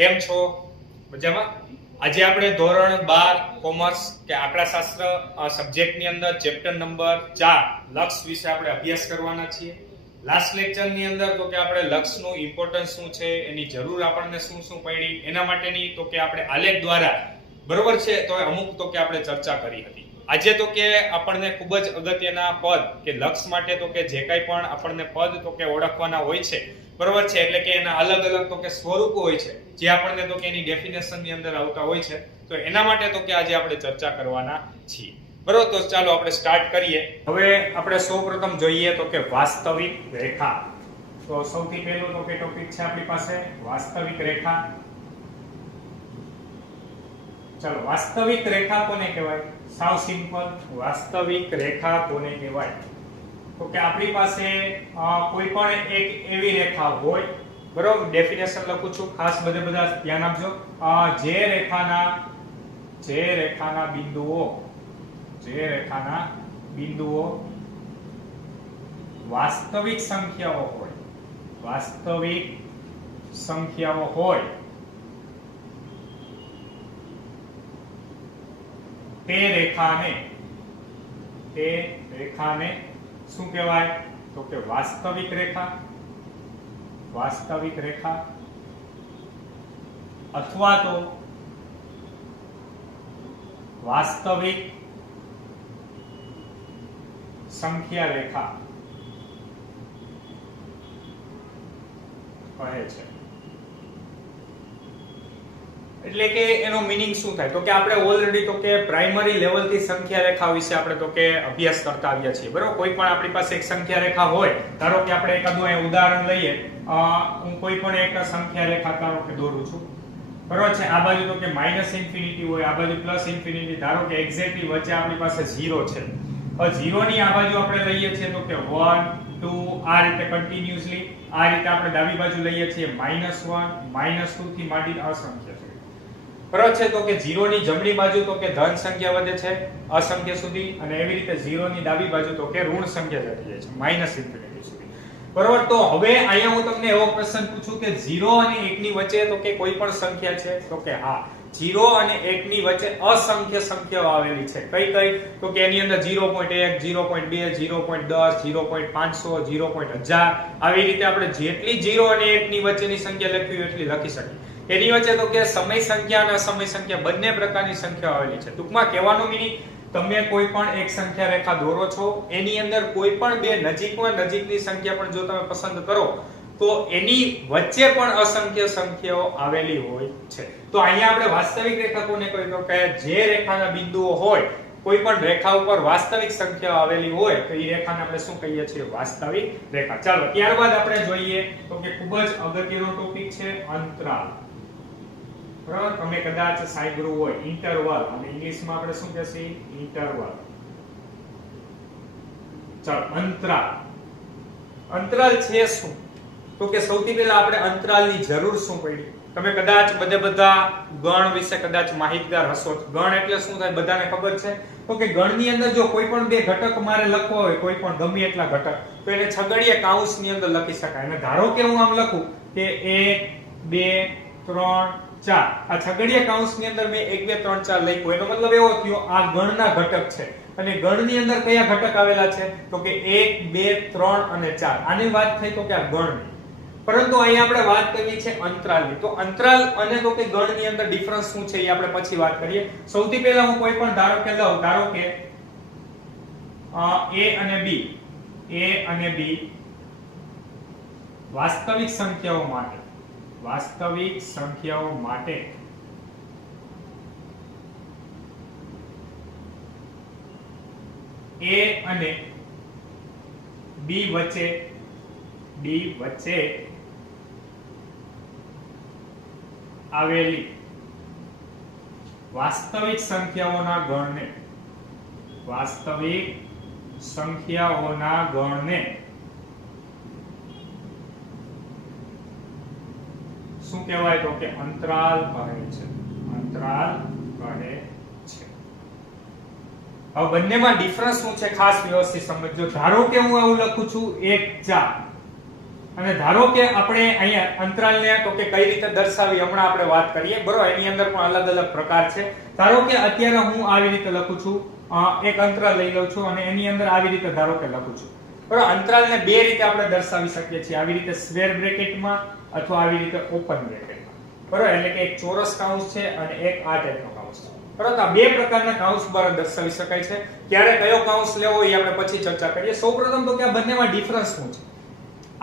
કેમ છો? મજામાં? આજે આપણે ધોરણ 12 કોમર્સ કે આંકડાશાસ્ત્ર સબ્જેક્ટની અંદર ચેપ્ટર નંબર 4 લક્ષ વિશે આપણે અભ્યાસ કરવાના છીએ. લાસ્ટ લેક્ચરની અંદર તો કે આપણે લક્ષનું ઇમ્પોર્ટન્સ શું છે, એની જરૂર આપણને શું શું પડી, એના માટેની તો કે આપણે આલેખ દ્વારા બરોબર છે તો અમુક તો કે આપણે ચર્ચા કરી હતી. આજે તો કે આપણને ખૂબ જ અગત્યના પદ કે લક્ષ માટે તો કે જે કાંઈ પણ આપણને પદ તો કે ઓળખવાના હોય છે બરોબર છે, એટલે કે એના અલગ અલગ તો કે સ્વરૂપો હોય છે જે આપણને તો કે એની ડેફિનેશન ની અંદર આવતા હોય છે, તો એના માટે તો કે આજે આપણે ચર્ચા કરવાના છીએ. બરોબર, તો ચાલો આપણે સ્ટાર્ટ કરીએ. હવે આપણે સૌપ્રથમ જોઈએ તો કે વાસ્તવિક રેખા. તો સૌથી પહેલો તો કે ટોપિક છે આપણી પાસે વાસ્તવિક રેખા. ચાલો, વાસ્તવિક રેખા કોને કહેવાય? સાવ સિમ્પલ, વાસ્તવિક રેખા કોને કહેવાય? તો કે આપણી પાસે કોઈ પણ એક એવી રેખા હોય, બરોબર, ડેફિનેશન લખું છું, ખાસ બધા ધ્યાન આપજો. જે રેખાના બિંદુઓ વાસ્તવિક સંખ્યાઓ હોય તે રેખાને શું કહેવાય? તો કે વાસ્તવિક રેખા અથવા તો વાસ્તવિક સંખ્યા રેખા કહે છે. એટલે કે એનો મીનિંગ શું થાય? તો કે આપણે ઓલરેડી તો કે પ્રાઇમરી લેવલ થી સંખ્યા રેખા વિશે આપણે તો કે અભ્યાસ કરતા આવ્યા છીએ, બરોબર. કોઈ પણ આપણી પાસે એક સંખ્યા રેખા હોય, ધારો કે આપણે એકાદું અહીં ઉદાહરણ લઈએ, હું કોઈ પણ એક સંખ્યા રેખા ધારો કે દોરું છું, બરોબર છે. આ બાજુ તો કે માઇનસ ઇન્ફિનિટી હોય, આ બાજુ પ્લસ ઇન્ફિનિટી. ધારો કે એક્ઝેક્ટલી વચ્ચે આપણી પાસે 0 છે. હવે 0 ની આ બાજુ આપણે લઈએ છીએ તો કે 1 2 આ રીતે કન્ટિન્યુઅસલી, આ રીતે આપણે ડાબી બાજુ લઈએ છીએ -1 -2 થી માંડીને અસંખ્ય છે, બરાબર છે. તો કે 0 ની જમણી બાજુ તો કે ધન સંખ્યા વધે છે અસંખ્ય સુધી, અને એવી રીતે 0 ની ડાબી બાજુ તો કે ઋણ સંખ્યા જતી જાય છે માઇનસ ઇન્ફિનિટી સુધી, બરાબર. તો હવે અહીંયા હું તમને એવો પ્રશ્ન પૂછું કે 0 અને 1 ની વચ્ચે તો કે કોઈ પણ સંખ્યા છે? તો કે હા, 0 અને 1 ની વચ્ચે અસંખ્ય સંખ્યાઓ આવેલી છે. કઈ? તો કે એની અંદર 0.1 0.2 0.10 0.500 0.1000 આવી રીતે આપણે જેટલી 0 અને 1 ની વચ્ચેની સંખ્યા લખવી હોય એટલી લખી શકીએ. એની વચ્ચે તો કે સમય સંખ્યા અને અસમય સંખ્યા બંને પ્રકારની સંખ્યાઓ આવેલી છે. ટૂંકમાં કહેવાનો મીનિંગ, તમે કોઈ પણ એક સંખ્યા રેખા દોરો છો, એની અંદર કોઈ પણ બે નજીકની સંખ્યા પણ જો તમે પસંદ કરો તો એની વચ્ચે પણ અસંખ્ય સંખ્યાઓ આવેલી હોય છે. તો અહીંયા આપણે વાસ્તવિક રેખા કોને કહીએ? તો કે જે રેખાના બિંદુઓ હોય, કોઈ પણ રેખા ઉપર વાસ્તવિક સંખ્યાઓ આવેલી હોય તો એ રેખાને આપણે શું કહીએ છીએ? વાસ્તવિક રેખા. ચાલો, ત્યારબાદ આપણે જોઈએ તો કે ખૂબ જ અગત્યનો ટોપિક છે અંતરાલ. બરાબર, તમે કદાચ સાંભળ્યું હોય ઇન્ટરવલ, અને ઇંગ્લિશમાં આપણે શું કહીએ? ઇન્ટરવલ. ચાલો, અંતરાલ છે શું? તો કે સૌથી પહેલા આપણે અંતરાલની જરૂર શું પડી? તમે કદાચ બધા ગણ વિશે કદાચ માહિતગાર હશો. ગણ એટલે શું થાય બધાને ખબર છે? તો કે ગણની અંદર જો કોઈ પણ બે ઘટક મારે લખવા હોય, કોઈ પણ ગમે એટલા ઘટક, તો એને છગડીયા કૌંસની અંદર લખી શકાય. અને ધારો કે હું આમ લખું કે 1 2 3 4, આ છગડીયા કૌંસની અંદર મેં 1 2 3 4 લખ્યું, એનો મતલબ એવો થયો આ ગણના ઘટક છે. અને ગણની અંદર કયા ઘટક આવેલા છે? તો કે 1 2 3 અને 4. આની વાત થઈ તો કે આ ગણની. પરંતુ અહીંયા આપણે વાત કરવી છે અંતરાલની. તો અંતરાલ અને તો કે ગણની અંદર ડિફરન્સ શું છે એ આપણે પછી વાત કરીએ. સૌથી પહેલા હું કોઈ પણ ધારો કે A અને B વાસ્તવિક સંખ્યાઓ માટે A અને B વચ્ચે આવેલી વાસ્તવિક સંખ્યાઓના ગણને શું કહેવાય? તો કે અંતરાલ કહે છે. હવે બંનેમાં ડિફરન્સ શું છે ખાસ વ્યવસ્થિત સમજજો. ધારો કે હું આવું લખું છું 1 4, અને ધારો કે આપણે અહીંયા અંતરાલને તો કે કઈ રીતે દર્શાવી હમણાં આપણે વાત કરીએ બરોબર. એની અંદર પણ અલગ અલગ પ્રકાર છે. ધારો કે અત્યારે હું આવી રીતે લખું છું, એક અંતરાલ લઈ લઉં છું અને એની અંદર આવી રીતે ધારો કે લખું છું બરોબર. અંતરાલને બે રીતે આપણે દર્શાવી શકીએ છીએ, આવી રીતે સ્ક્વેર બ્રેકેટમાં અથવા આવી રીતે ઓપન બ્રેકેટમાં બરોબર. એટલે કે એક ચોરસ કૌંસ છે અને એક આ ટાઈપનો કૌંસ છે બરોબર. આ બે પ્રકારના કૌંસ દ્વારા દર્શાવી શકાય છે. ત્યારે કયો કૌંસ લેવો એ આપણે પછી ચર્ચા કરીએ. સૌપ્રથમ તો કે આ બંનેમાં ડિફરન્સ શું છે.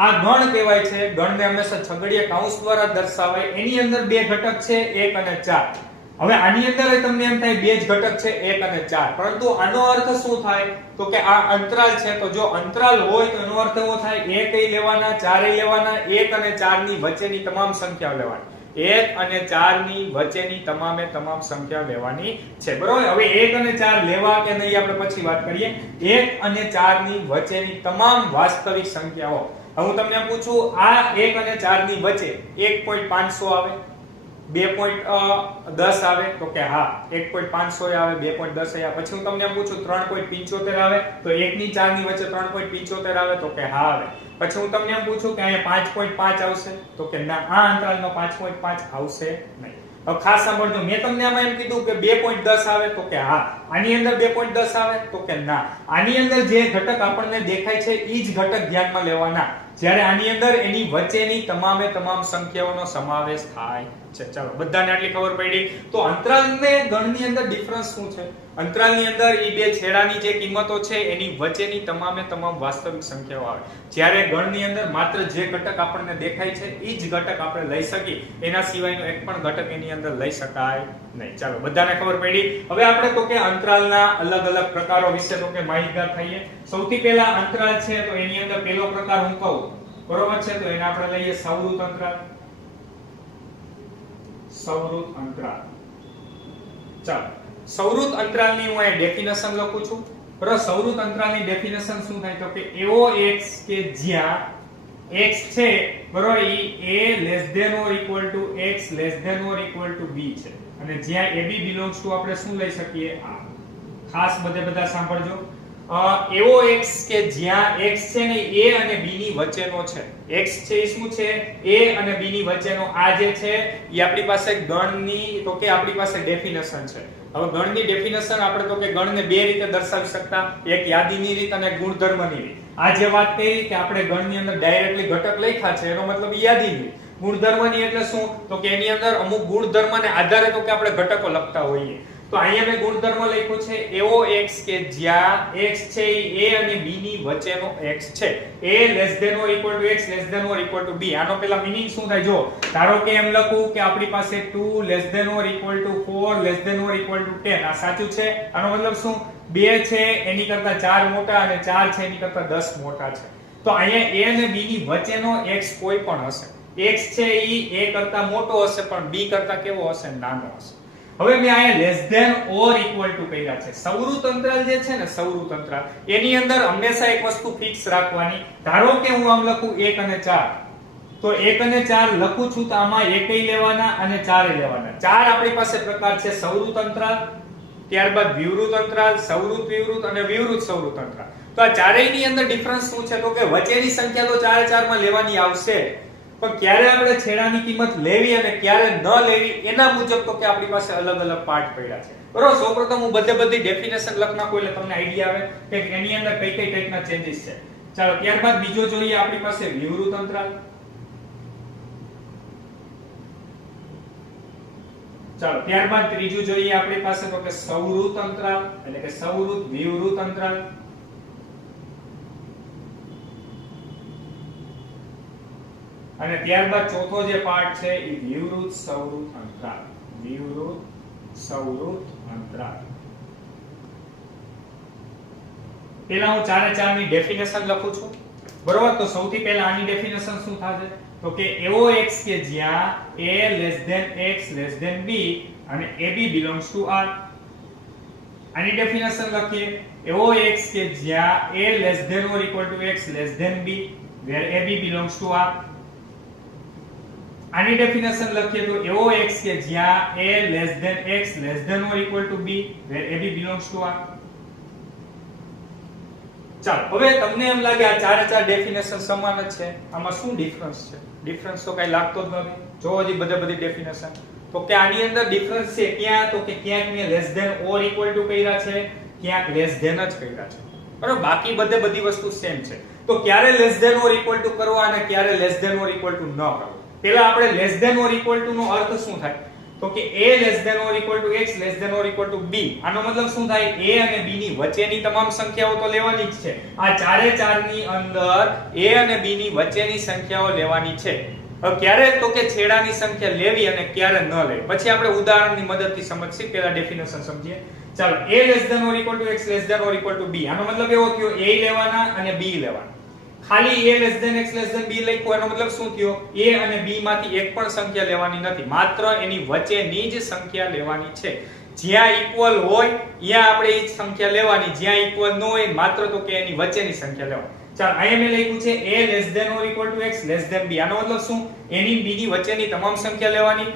આ ગણ કહેવાય છે, ગણને હંમેશા છગડીયા કૌંસ દ્વારા દર્શાવાય. એની અંદર બે ઘટક છે 1 અને 4. હવે આની અંદર તમને એમ થાય બે જ ઘટક છે 1 અને 4, પરંતુ આનો અર્થ શું થાય તો કે આ અંતરાલ છે, તો જો અંતરાલ હોય તો એનો અર્થ એવો થાય 1 ય લેવાના 4 ય લેવાના, 1 અને 4 ની વચ્ચેની તમામ સંખ્યાઓ લેવાની. 1 અને 4 ની વચ્ચેની તમામે તમામ સંખ્યા લેવાની છે બરોબર. હવે 1 અને 4 લેવા કે નહીં આપણે પછી વાત કરીએ. 1 અને 4 ની વચ્ચેની તમામ વાસ્તવિક સંખ્યાઓ. હવે હું તમને પૂછું આ 1 અને 4 ની વચ્ચે 1.500 આવે, 2.10 આવે તો કે હા 1.500 આવે, 2.10 આવે. પછી હું તમને પૂછું 3.75 આવે તો 1 ની 4 ની વચ્ચે 3.75 આવે તો કે હા આવે. પછી હું તમને પૂછું કે અહીંયા 5.5 આવશે તો કે ના, આ અંતરાલમાં 5.5 આવશે નહીં. હવે ખાસ સાંભળજો, મેં તમને આમાં એમ કીધું કે 2.10 આવે તો કે હા, આની અંદર 2.10 આવે તો કે ના. આની અંદર જે ઘટક આપણને દેખાય છે ઈ જ ઘટક ધ્યાનમાં લેવાના, જ્યારે આની અંદર એની વચ્ચેની તમામે તમામ સંખ્યાઓનો સમાવેશ થાય છે. ચાલો બધાને આટલી ખબર પડી. તો અંતરાલને ગણની અંદર ડિફરન્સ શું છે? અંતરાલની અંદર ઈ બે છેડાની જે કિંમતો છે એની વચ્ચેની તમામે તમામ વાસ્તવિક સંખ્યાઓ આવે, જ્યારે ગણની અંદર માત્ર જે ઘટક આપણને દેખાય છે ઈ જ ઘટક આપણે લઈ શકીએ, એના સિવાયનો એક પણ ઘટક એની અંદર લઈ શકાય નહીં. ચાલો બધાને ખબર પડી. હવે આપણે તો કે અંતરાલના અલગ અલગ પ્રકારો વિશે તો કે માહિતગાર થઈએ. સૌથી પહેલા અંતરાલ છે તો એની અંદર પહેલો પ્રકાર હું કહું બરોબર છે, તો એને આપણે લઈએ સૌરુત અંતરાલ. સૌરુત અંતરાલ. ચાલો સૌરુત અંતરાલની હું અહીં ડેફિનેશન લખું છું બરાબર. સૌરુત અંતરાલની ડેફિનેશન શું થાય તો કે એવો x કે જ્યાં x છે બરાબર ઈ a less than or equal to x less than or equal to b છે, અને જ્યાં ab belongs to આપણે શું લઈ શકીએ આ. ખાસ બધા સાંભળજો. એવો x કે જ્યાં x છે ને a અને b ની વચ્ચેનો છે. x છે એ શું છે? a અને b ની વચ્ચેનો. આ જે છે એ આપણી પાસે ગણની તો કે આપણી પાસે ડેફિનેશન છે. હવે ગણની ડેફિનેશન આપણે તો કે ગણને બે રીતે દર્શાવી શકતા, એક યાદીની રીત અને ગુણધર્મની રીત. આ જે વાત કરી કે આપણે ગણની અંદર ડાયરેક્ટલી ઘટક લખ્યા છે એનો મતલબ યાદીની. ગુણધર્મની એટલે શું તો કે એની અંદર અમુક ગુણધર્મને આધારે તો કે આપણે ઘટકો લખતા હોઈએ. તો અહીંયા મેં ગુણધર્મ લખ્યું છે એવો x કે જ્યાં x છે એ a અને b ની વચ્ચેનો x છે. a less than or equal to x less than or equal to b. આનો પેલા મીનિંગ શું થાય જો, ધારો કે એમ લખું કે આપણી પાસે 2 less than or equal to 4 less than or equal to 10. આ સાચું છે. આનો મતલબ શું? 2 છે એની કરતા 4 મોટા અને 4 છે એની કરતા 10 મોટા છે. તો અહીંયા a અને b ની વચ્ચેનો x કોઈ પણ હશે. x છે ઈ a કરતા મોટો હશે પણ b કરતા કેવો હશે? નાનો હશે. હવે મેં અહીંયા less than or equal to કર્યા છે. સૌરુત અંતરાલ જે છે ને સૌરુત અંતરાલ એની અંદર હંમેશા એક વસ્તુ ફિક્સ રાખવાની. ધારો કે હું આમ લખું 1 અને 4, તો 1 અને 4 લખું છું તો આમાં 1 ય લેવાના અને 4 ય લેવાના. ચાર આપણી પાસે પ્રકાર છે: સૌરુત અંતરાલ, ત્યારબાદ વિવૃત અંતરાલ, સૌરુત વિવૃત અને વિવૃત સૌરુત અંતરાલ. તો આ ચારેયની અંદર ડિફરન્સ શું છે તો કે વચ્ચેની સંખ્યા તો 4 4 માં લેવાની આવશે, પણ ક્યારે આપણે છેડાની કિંમત લેવી અને ક્યારે ન લેવી એના મુજબ તો કે આપણી પાસે અલગ અલગ પાર્ટ પડ્યા છે બરોબર. સૌપ્રથમ હું બધી ડેફિનેશન લખ નાખું એટલે તમને આઈડિયા આવે કે એની અંદર કઈ કઈ ટાઈપના ચેન્જીસ છે. ચાલો ત્યારબાદ બીજો જોઈએ આપણી પાસે વિવૃત અંતરાલ. ચાલો ત્યારબાદ ત્રીજું જોઈએ આપણી પાસે તો કે સૌરુત અંતરાલ એટલે કે સૌરુત વિવૃત અંતરાલ. અને ત્યારબાદ ચોથો જે પાર્ટ છે એ વિવૃત સૌરુત અંતરાલ. વિવૃત સૌરુત અંતરાલ. પહેલા હું ચારે ચારની ડેફિનેશન લખું છું બરોબર. તો સૌથી પહેલા આની ડેફિનેશન શું થશે તો કે એવો x કે જ્યાં a less than x less than b અને ab belongs to r. આની ડેફિનેશન લખીએ એવો x કે જ્યાં a less than or equal to x less than b where ab belongs to r. આની ડેફિનેશન લખીએ તો એવો x કે જ્યાં a less than x less than or equal to b where ab belongs to r. ચાલો હવે તમને એમ લાગે આ ચારે ચાર ડેફિનેશન સમાન જ છે, આમાં શું ડિફરન્સ છે? ડિફરન્સ તો કઈ લાગતો જ નથી. જો હજી બધી ડેફિનેશન તો કે આની અંદર ડિફરન્સ છે ક્યાં? તો કે ક્યાંક મેં less than or equal to કર્યા છે, ક્યાંક લેસ ધેન જ કર્યા છે. બરાબર, બાકી બધી વસ્તુ સેમ છે. તો ક્યારે less than or equal to કરવા અને ક્યારે less than or equal to ન કરવું. પહેલા આપણે less than or equal to નો અર્થ શું થાય? તો કે a less than or equal to x less than or equal to b. આનો મતલબ શું થાય? a અને b ની વચ્ચેની તમામ સંખ્યાઓ તો લેવાની જ છે. આ ચારે ચાર ની અંદર a અને b ની વચ્ચેની સંખ્યાઓ લેવાની છે. હવે ક્યારે? તો કે છેડાની સંખ્યા લેવી અને ક્યારે ન લેવી. પછી આપણે ઉદાહરણની મદદથી સમજીએ. પહેલા ડેફિનેશન સમજીએ. ચાલો, a less than or equal to x less than or equal to b. આનો મતલબ એવો થયો a લેવાના અને b લેવાના. ખાલી a less than x less than b લખ્યું એનો મતલબ શું થયો? a અને b માંથી એક પણ સંખ્યા લેવાની નથી, માત્ર એની વચ્ચેની જ સંખ્યા લેવાની છે. જ્યાં ઇક્વલ હોય ત્યાં આપણે એ સંખ્યા લેવાની, જ્યાં ઇક્વલ ન હોય માત્ર તો કે એની વચ્ચેની સંખ્યા લેવાની. ચાલો, અહીંયા મેં લખ્યું છે a less than or equal to x less than b. આનો મતલબ શું? એની b ની વચ્ચેની તમામ સંખ્યા લેવાની,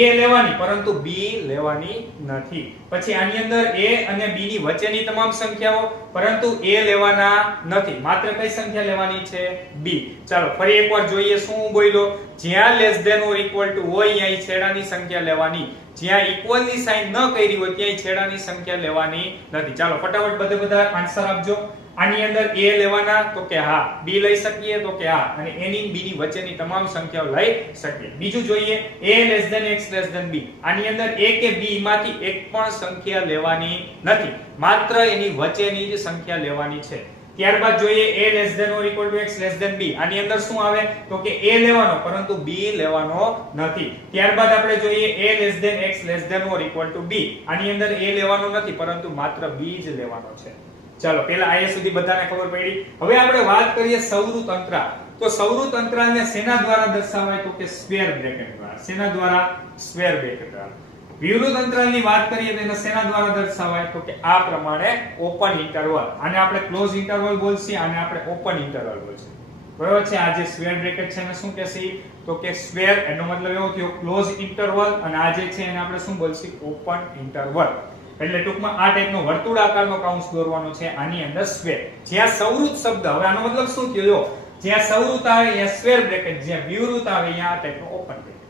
a લેવાની પરંતુ b લેવાની નથી. પછી આની અંદર a અને b ની વચ્ચેની તમામ સંખ્યાઓ પરંતુ a લેવાના નથી, માત્ર કઈ સંખ્યા લેવાની છે? b. ચાલો ફરી એકવાર જોઈએ શું બોલ્યો? જ્યાં less than or equal to હોય ત્યાં છેડાની સંખ્યા લેવાની, જ્યાં ઇક્વલ ની સાઇન ન કરી હોય ત્યાં છેડાની સંખ્યા લેવાની નથી. ચાલો ફટાફટ બધા આન્સર આપજો. આની અંદર a લેવાના તો કે હા, b લઈ શકીએ તો કે હા, અને a ની b ની વચ્ચેની તમામ સંખ્યાઓ લઈ શકીએ. બીજું જોઈએ a less than x less than b. આની અંદર a કે b માંથી એક પણ સંખ્યા લેવાની નથી, માત્ર એની વચ્ચેની જ સંખ્યા લેવાની છે. ત્યારબાદ જોઈએ a less than or equal to x less than b. આની અંદર શું આવે? તો કે a લેવાનો પરંતુ b લેવાનો નથી. ત્યારબાદ આપણે જોઈએ a less than x less than or equal to b. આની અંદર a લેવાનો નથી પરંતુ માત્ર b જ લેવાનો છે. ચાલો પહેલા આયા સુધી બધાને ખબર પડી. હવે આપણે વાત કરીએ સૌરુત અંતરાલ. તો સૌરુત અંતરાલને શેના દ્વારા દર્શાવાય? તો કે સ્ક્વેર બ્રેકેટ દ્વારા. શેના દ્વારા? સ્ક્વેર બ્રેકેટ દ્વારા. વિવૃત અંતરાલની વાત કરીએ તો એને શેના દ્વારા દર્શાવાય? તો કે આ પ્રમાણે ઓપન ઇન્ટરવલ. આને આપણે ક્લોઝ ઇન્ટરવલ બોલશું, આને આપણે ઓપન ઇન્ટરવલ બોલશું. બરાબર છે? આ જે સ્ક્વેર બ્રેકેટ છે એને શું કહેશે? તો કે સ્ક્વેર, એનો મતલબ એવો થયો ક્લોઝ ઇન્ટરવલ, અને આ જે છે એને આપણે શું બોલશું? Open interval. એટલે ટૂંકમાં આ ટાઈપનો વર્તુળાકારનો કૌંસ દોરવાનો છે, આની અંદર સ્ક્વેર. જ્યાં સૌરુત શબ્દ, હવે આનો મતલબ શું થયો? જો જ્યાં સૌરુત આવે ત્યાં સ્ક્વેર બ્રેકેટ, જ્યાં વિવૃત આવે ત્યાં આ ટાઈપનો ઓપન બ્રેકેટ.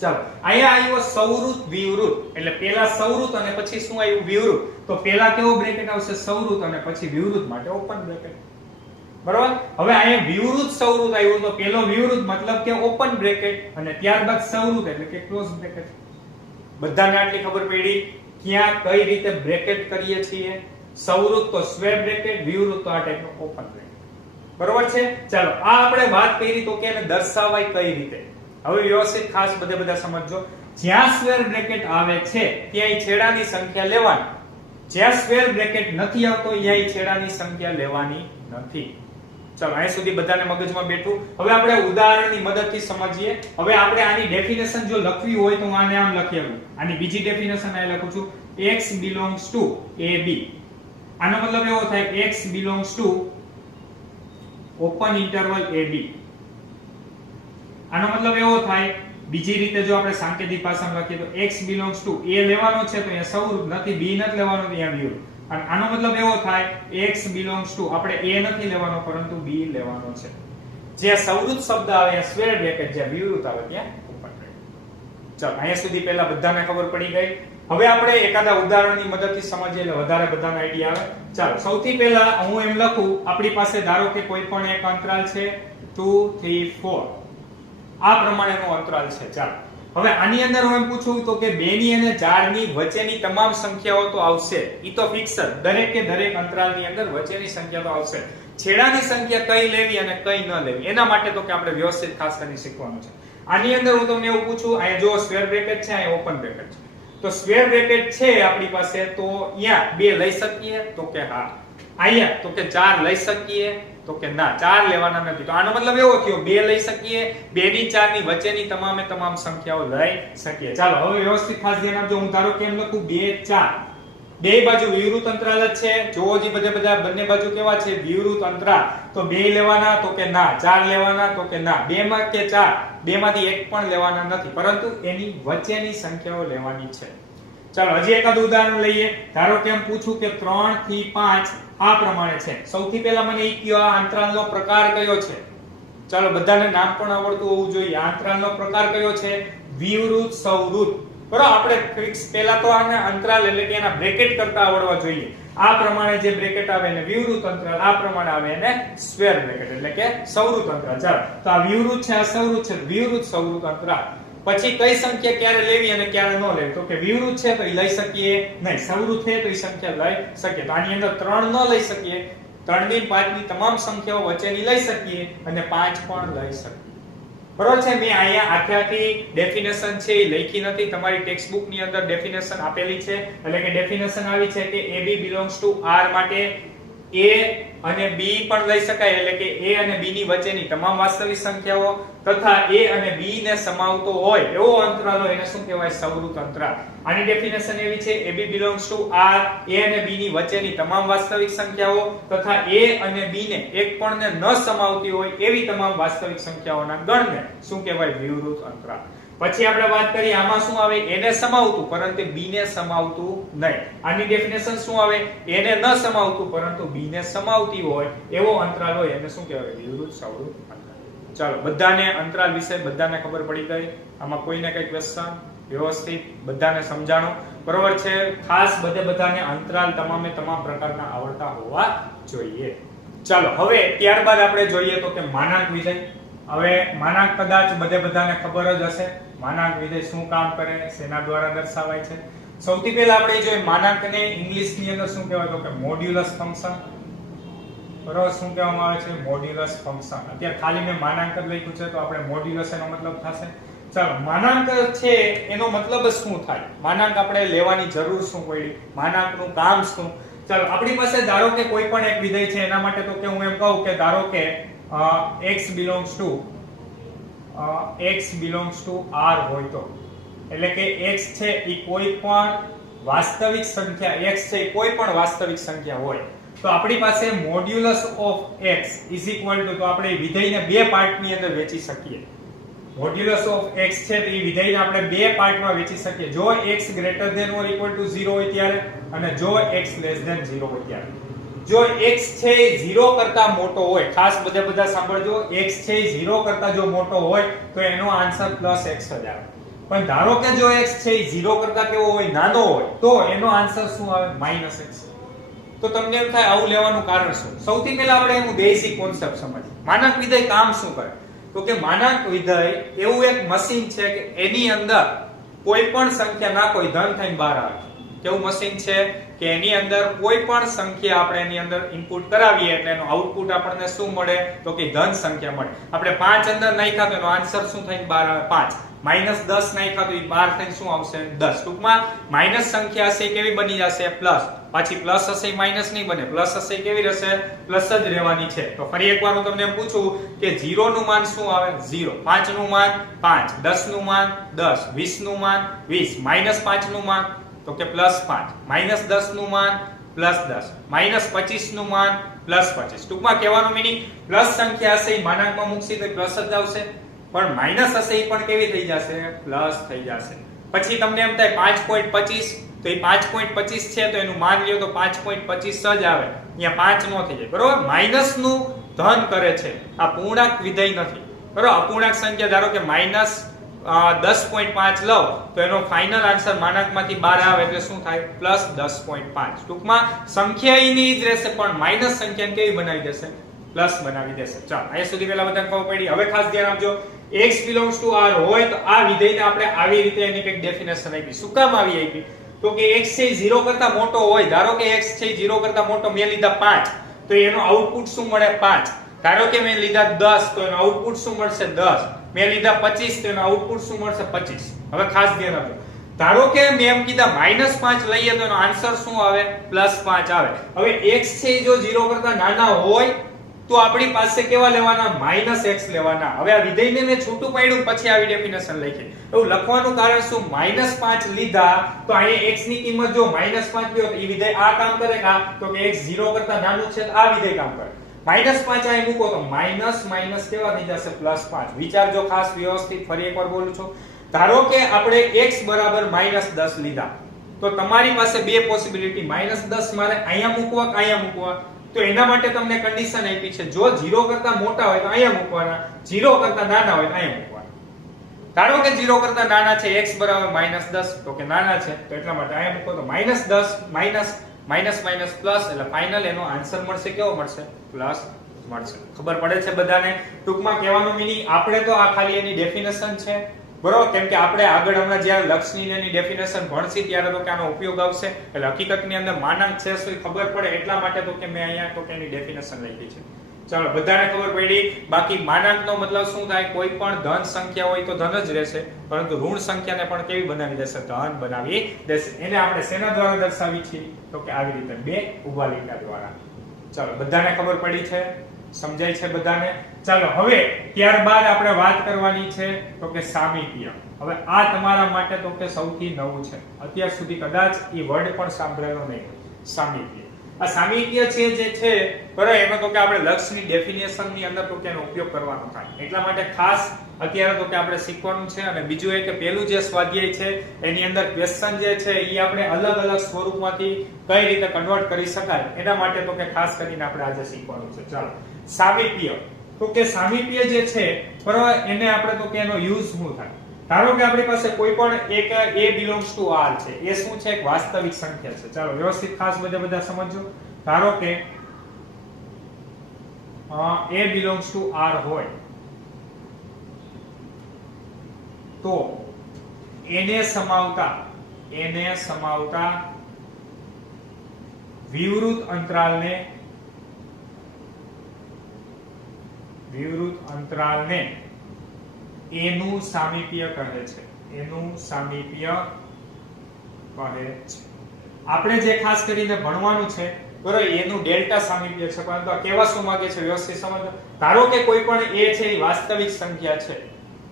ચાલો અહીંયા આવ્યો સૌરુત વિવૃત, એટલે પહેલા સૌરુત અને પછી શું આવ્યું? વિવૃત. તો પહેલા કેવો બ્રેકેટ આવશે? સૌરુત, અને પછી વિવૃત માટે ઓપન બ્રેકેટ. બરાબર? હવે અહીંયા વિવૃત સૌરુત આવ્યું તો પહેલો વિવૃત મતલબ કે ઓપન બ્રેકેટ, અને ત્યારબાદ સૌરુત એટલે કે ક્લોઝ બ્રેકેટ. બધાને આટલી ખબર પડી ક્યાં કઈ રીતે બ્રેકેટ કરીએ છીએ? સૌરુત તો સ્ક્વેર બ્રેકેટ, વિવૃત તો આ ટાઈપનો ઓપન બ્રેકેટ. બરોબર છે? ચાલો આ આપણે વાત કરી તો કે એને દર્શાવાય કઈ રીતે. હવે વ્યવસ્થિત ખાસ બધા સમજજો. જ્યાં સ્ક્વેર બ્રેકેટ આવે છે ત્યાં છેડાની સંખ્યા લેવાની, જ્યાં સ્ક્વેર બ્રેકેટ નથી આવતો ત્યાં છેડાની સંખ્યા લેવાની નથી. ચાલો અહીં સુધી બધાને મગજમાં બેઠું. હવે આપણે ઉદાહરણની મદદથી સમજીએ. હવે આપણે આની ડેફિનેશન જો લખવી હોય તો આને આમ લખી શકું. આની બીજી ડેફિનેશન અહીં લખું છું, x belongs to ab. આનો મતલબ એવો થાય x belongs to open interval ab. આનો મતલબ એવો થાય, બીજી રીતે જો આપણે સાંકેતિક ભાષામાં લખીએ તો x belongs to a લેવાનો છે તો અહીંયા સૌરુત નથી, b નથી લેવાનો તો અહીંયા વિવૃત. અને આનો મતલબ એવો થાય x belongs to, આપણે a નથી લેવાનો પરંતુ b લેવાનો છે. જ્યાં સૌરુત શબ્દ આવે ત્યાં સ્ક્વેર બ્રેકેટ, જ્યાં વિવૃત આવે ત્યાં ઓપન બ્રેકેટ. ચાલો અહીંયા સુધી પહેલા બધાને ખબર પડી ગઈ. હવે આપણે એકાદા ઉદાહરણની મદદથી સમજીએ એટલે વધારે બધાને આઈડિયા આવે. ચાલો સૌથી પહેલા હું એમ લખું, આપણી પાસે ધારો કે કોઈ પણ એક અંતરાલ છે 2 3 4, આ પ્રમાણેનો અંતરાલ છે. ચાલો હવે આની અંદર હું એમ પૂછું તો કે 2 ની અને 4 ની વચ્ચેની તમામ સંખ્યાઓ તો આવશે, ઈ તો ફિક્સ જ. દરેક કે દરેક અંતરાલની અંદર વચ્ચેની સંખ્યા તો આવશે. છેડાની સંખ્યા કઈ લેવી અને કઈ ન લેવી એના માટે તો કે આપણે વ્યવસ્થિત ખાસ કરીને શીખવાનું છે. આની અંદર હું તમને એવું પૂછું, અહીંયા જો સ્ક્વેર બ્રેકેટ છે, અહીંયા ઓપન બ્રેકેટ છે. તો સ્ક્વેર બ્રેકેટ છે આપણી પાસે તો અહીંયા 2 લઈ શકીએ તો કે હા, અહીંયા તો કે 4 લઈ શકીએ તો કે ના, 4 લેવાના નથી. તો આનો મતલબ એવો થયો 2 લઈ શકીએ, 2 ની 4 ની વચ્ચેની તમામે તમામ સંખ્યાઓ લઈ શકીએ. ચાલો હવે વ્યવસ્થિત ખાસ ધ્યાન આપજો. હું ધારો કે એમ લખું 2 4, બે બાજુ વિવૃત અંતરાલ જ છે. જોવો જી બધા બંને બાજુ કેવા છે? વિવૃત અંતરાલ. તો 2 લેવાના તો કે ના, 4 લેવાના તો કે ના, 2 માં કે 4, 2 માંથી એક પણ લેવાના નથી પરંતુ એની વચ્ચેની સંખ્યાઓ લેવાની છે. ચાલો હજી એકાદ ઉદાહરણ લઈએ. ધારો કે એમ પૂછું કે 3 થી 5 આ પ્રમાણે છે. સૌથી પહેલા મને ઈ કયો આ અંતરાલનો પ્રકાર કયો છે? ચાલો બધાને નામ પણ આવડતું હોવું જોઈએ. આ અંતરાલનો પ્રકાર કયો છે? વિવૃત સૌવૃત. બરાબર, આપણે પહેલા તો આને અંતરાલ એટલે કે એના બ્રેકેટ કરતા આવડવા જોઈએ. આ પ્રમાણે જે બ્રેકેટ આવે એને વિવૃત અંતરાલ, આ પ્રમાણે આવે એને સ્ક્વેર બ્રેકેટ એટલે કે સૌવૃત અંતરાલ. ચાલો તો આ વિવૃત છે, આ સૌવૃત છે, વિવૃત સૌવૃત અંતરાલ. પછી કઈ સંખ્યા ક્યારે લેવી અને ક્યારે ન લેવી? તો કે વિવૃત છે તો એ લઈ શકીએ નહીં, સૌવૃત છે તો એ સંખ્યા લઈ શકીએ. તો આની અંદર 3 ન લઈ શકીએ, 3 ની 5 ની તમામ સંખ્યાઓ વચ્ચેની લઈ શકીએ અને 5 પણ લઈ શકીએ. બરોબર છે. મેં અહીંયા આખી ડેફિનેશન છે એ લખી નથી, તમારી ટેક્સ્ટ બુક ની અંદર ડેફિનેશન આપેલી છે. એટલે કે ડેફિનેશન આવી છે કે AB belongs to R માટે A અને B પણ લઈ શકાય, એટલે કે A અને B ની વચ્ચેની તમામ વાસ્તવિક સંખ્યાઓ તથા A અને B ને સમાવતો હોય એવો અંતરાલ હોય એને શું કહેવાય? સૌવૃત અંતરાલ. આની ડેફિનેશન એવી છે AB belongs to R, A અને B ની વચ્ચેની તમામ વાસ્તવિક સંખ્યાઓ તથા A અને B ને એક પણ ને ન સમાવતી હોય એવી તમામ વાસ્તવિક સંખ્યાઓના ગણને શું કહેવાય? વિવૃત અંતરાલ. પછી આપણે વાત કરીએ આમાં શું આવે? A ને સમાવતું પરંતુ B ને સમાવતું નહીં. આની ડેફિનેશન શું આવે? A ને ન સમાવતું પરંતુ B ને સમાવતી હોય એવો અંતરાલ હોય એને શું કહેવાય? વિવૃત સૌવૃત અંતરાલ. ચાલો બધાને અંતરાલ વિશે બધાને ખબર પડી ગઈ. આમાં કોઈને કઈ ક્વેશ્ચન? વ્યવસ્થિત બધાને સમજાણું? બરોબર છે. ખાસ બધાને અંતરાલ તમામે તમામ પ્રકારના આવડતા હોવા જોઈએ. ચાલો હવે ત્યારબાદ આપણે જોઈએ તો કે માનાંક વિધેય. હવે માનાંક કદાચ બધાને ખબર જ હશે. માનાંક વિધેય શું કામ કરે, શેના દ્વારા દર્શાવાય છે? સૌથી પહેલા આપણે જોઈએ માનાંકને ઇંગ્લિશ ની અંદર શું કહેવાય? તો કે મોડ્યુલસ ફંક્શન. બરોબર, શું કહેવામાં આવે છે? Modulus function. અત્યારે ખાલી મેં માનાંક જ લખ્યું છે તો આપણે મોડ્યુલસ એનો મતલબ થશે. ચાલો માનાંક છે એનો મતલબ શું થાય? માનાંક આપણે લેવાની જરૂર શું પડી? માનાંકનું કામ શું? ચાલો આપણી પાસે ધારો કે કોઈ પણ એક વિધેય છે એના માટે તો કે હું એમ કહું કે ધારો કે x belongs to R હોય તો, એટલે કે x છે એ કોઈ પણ વાસ્તવિક સંખ્યા, x છે એ કોઈ પણ વાસ્તવિક સંખ્યા હોય તો આપણી પાસે modulus of x is equal to, તો આપણે વિધેયને બે પાર્ટની અંદર વહેંચી શકીએ. મોડ્યુલસ ઓફ x છે તો એ વિધેયને આપણે બે પાર્ટમાં વહેંચી શકીએ. જો x greater than or equal to 0 હોય ત્યારે અને જો x less than 0 હોય ત્યારે. જો x છે 0 કરતા મોટો હોય, ખાસ બધા સાંભળજો, x છે 0 કરતા જો મોટો હોય તો એનો આન્સર +x જ આવે. પણ ધારો કે જો x છે 0 કરતા કેવો હોય? નાનો હોય તો એનો આન્સર શું આવે? -x. તો તમને એમ થાય આવું લેવાનું કારણ શું? સૌથી પહેલા આપણે એનું બેઝિક કોન્સેપ્ટ સમજીએ. માનાંક વિધેય કામ શું કરે? તો કે માનાંક વિધેય એવું એક મશીન છે કે એની અંદર કોઈ પણ સંખ્યા નાખો એ ધન થઈને બહાર આવે. કેવું મશીન છે કે એની અંદર કોઈ પણ સંખ્યા આપણે એની અંદર ઇનપુટ કરાવીએ એટલે એનો આઉટપુટ આપણને શું મળે? તો કે ધન સંખ્યા મળે. આપણે 5 અંદર નાખ્યા તો એનો આન્સર શું થઈને બહાર આવે? 5. -10 નાખ્યા તો એ બહાર થઈને શું આવશે? 10. ટૂંકમાં માઈનસ સંખ્યા હશે કેવી બની જશે? પ્લસ. પાછી પ્લસ હશે માઈનસ નહીં બને, પ્લસ હશે કેવી રહેશે? પ્લસ જ રહેવાની છે. તો ફરી એકવાર હું તમને એમ પૂછું કે 0 નું માન શું આવે? 0. 5 નું માન 5, 10 નું માન 10, 20 નું માન 20, -5 નું માન તો કે +5, -10 નું માન +10, -25 નું માન +25. ટૂંકમાં કહેવાનો મીનિંગ પ્લસ સંખ્યા હશે એ માનાંકમાં મૂકશી તો પ્લસ જ આવશે, પણ માઈનસ હશે એ પણ કેવી થઈ જશે? પ્લસ થઈ જશે. પછી તમને એમ થાય 5.25 તો એ 5.25 છે તો એનું માન લ્યો તો 5.25 જ આવે, અહીંયા 5 નો થઈ જાય. બરોબર, માઈનસ નું ધન કરે છે, આ પૂર્ણાંક વિધેય નથી. બરોબર, અપૂર્ણાંક સંખ્યા ધારો કે -10.5 લો તો એનો ફાઇનલ આન્સર માનાંકમાંથી બહાર આવે એટલે શું થાય? +10.5. ટૂંકમાં સંખ્યા એની જ રહેશે પણ માઈનસ સંખ્યાને કેવી બનાવી દેશે? પ્લસ બનાવી દેશે. ચાલો અહીંયા સુધી પહેલા બધાને ખબર પડી. હવે ખાસ ધ્યાન આપજો, x belongs to R હોય તો આ વિધેયને આપણે આવી રીતે એની કંઈક ડેફિનેશન આપી. શું કામ આવી આપી? તો કે x છે 0 કરતા મોટો હોય, ધારો કે x છે 0 કરતા મોટો, મેં લીધા 5 તો એનો આઉટપુટ શું મળે? 5. ધારો કે મેં લીધા 10 તો એનો આઉટપુટ શું મળશે? 10. મેં લીધા 25 તો એનો આઉટપુટ શું મળશે? 25. હવે ખાસ ધ્યાન આપજો, ધારો કે મેં એમ કીધા -5 લઈએ તો એનો આન્સર શું આવે? +5 આવે. હવે x છે જો 0 કરતા નાના હોય તો આપણી પાસે કેવા લેવાના? -x લેવાના. હવે આ વિધેયને મેં છૂટું પાડ્યું પછી આવી ડેફિનેશન લખી. એવું લખવાનું કારણ શું? -5 લીધા તો અહીંયા x ની કિંમત જો -5 લ્યો તો એ વિધેય આ કામ કરે કે તો કે x 0 કરતા નાનું છે તો આ વિધેય કામ કરે. -5 અહીં મૂકો તો માઈનસ માઈનસ કેવા થઈ જશે? +5. વિચારજો ખાસ વ્યવસ્થિત, ફરી એકવાર બોલું છું. ધારો કે આપણે x બરાબર -10 લીધા તો તમારી પાસે બે પોસિબિલિટી -10 મારે અહીંયા મૂકવા કે અહીંયા મૂકવા. તો એના માટે તમને કન્ડિશન આપી છે, જો 0 કરતા મોટા હોય તો અહીંયા મૂકવાના, 0 કરતા નાના હોય તો અહીંયા મૂકવાના. ધારો કે 0 કરતા નાના છે, x બરાબર -10, તો કે નાના છે તો એટલા માટે અહીંયા મૂકો તો -10 માઈનસ પ્લસ, એટલે ફાઇનલ એનો આન્સર મળશે કેવો મળશે? પ્લસ મળશે. ખબર પડે છે બધાને? ટૂંકમાં કહેવાનો મીનિંગ આપણે તો આ ખાલી એની ડેફિનેશન છે, બરોબર, કેમ કે આપણે આગળ હમણાં જ્યારે લક્ષની એની ડેફિનેશન ભણશી ત્યારે તો કે આનો ઉપયોગ આવશે, એટલે હકીકતની અંદર માનાંક છે શું ખબર પડે એટલા માટે તો કે મેં અહીંયા તો કે એની ડેફિનેશન લખી છે. ચાલો બધાને ખબર પડી. બાકી માનાંકનો મતલબ શું થાય? કોઈ પણ ધન સંખ્યા હોય તો ધન જ રહેશે, પરંતુ ઋણ સંખ્યાને પણ કેવી બનાવી દેશે? ધન બનાવી દેશે. એને આપણે શેના દ્વારા દર્શાવી છીએ? તો કે આવી રીતે બે ઊભા લીટા દ્વારા. ચાલો બધાને ખબર પડી છે? સમજાય છે બધાને? ચાલો હવે ત્યારબાદ આપણે વાત કરવાની છે તો કે સામીપ્ય. હવે આ તમારા માટે તો કે સૌથી નવું છે, અત્યાર સુધી કદાચ એ વર્ડ પણ સાંભળેલો નહીં. સામીપ્ય, આ સામીપ્ય છે જે છે બરાબર, એમાં તો કે આપણે લક્ષની ડેફિનેશન ની અંદર તો કે એનો ઉપયોગ કરવાનો થાય. એટલા માટે ખાસ અત્યારે તો કે આપણે શીખવાનું છે. અને બીજું એ કે પેલું જે સ્વાધ્યાય છે એની અંદર ક્વેશ્ચન જે છે એ આપણે અલગ અલગ સ્વરૂપમાંથી કઈ રીતે કન્વર્ટ કરી શકાય એના માટે તો કે ખાસ કરીને આપણે આજે શીખવાનું છે. ચાલો સામીપ્ય, તો કે સામીપ્ય જે છે બરાબર, એને આપણે તો કે એનો યુઝ શું થાય? ધારો કે આપણી પાસે કોઈ પણ એક a belongs to r છે, એ શું છે? એક વાસ્તવિક સંખ્યા છે. ચાલો વ્યવસ્થિત ખાસ બધા સમજો. ધારો કે a belongs to r હોય તો એને સમાવતા વિવૃત અંતરાલને એનું સામીપ્ય કહે છે. એનું સામીપ્ય કહે છે. આપણે જે ખાસ કરીને ભણવાનું છે બરાબર, એનું ડેલ્ટા સામીપ્ય છે, પરંતુ આ કેવા શું માંગે છે વ્યવસ્થિત સમજો. ધારો કે કોઈ પણ a છે એ વાસ્તવિક સંખ્યા છે,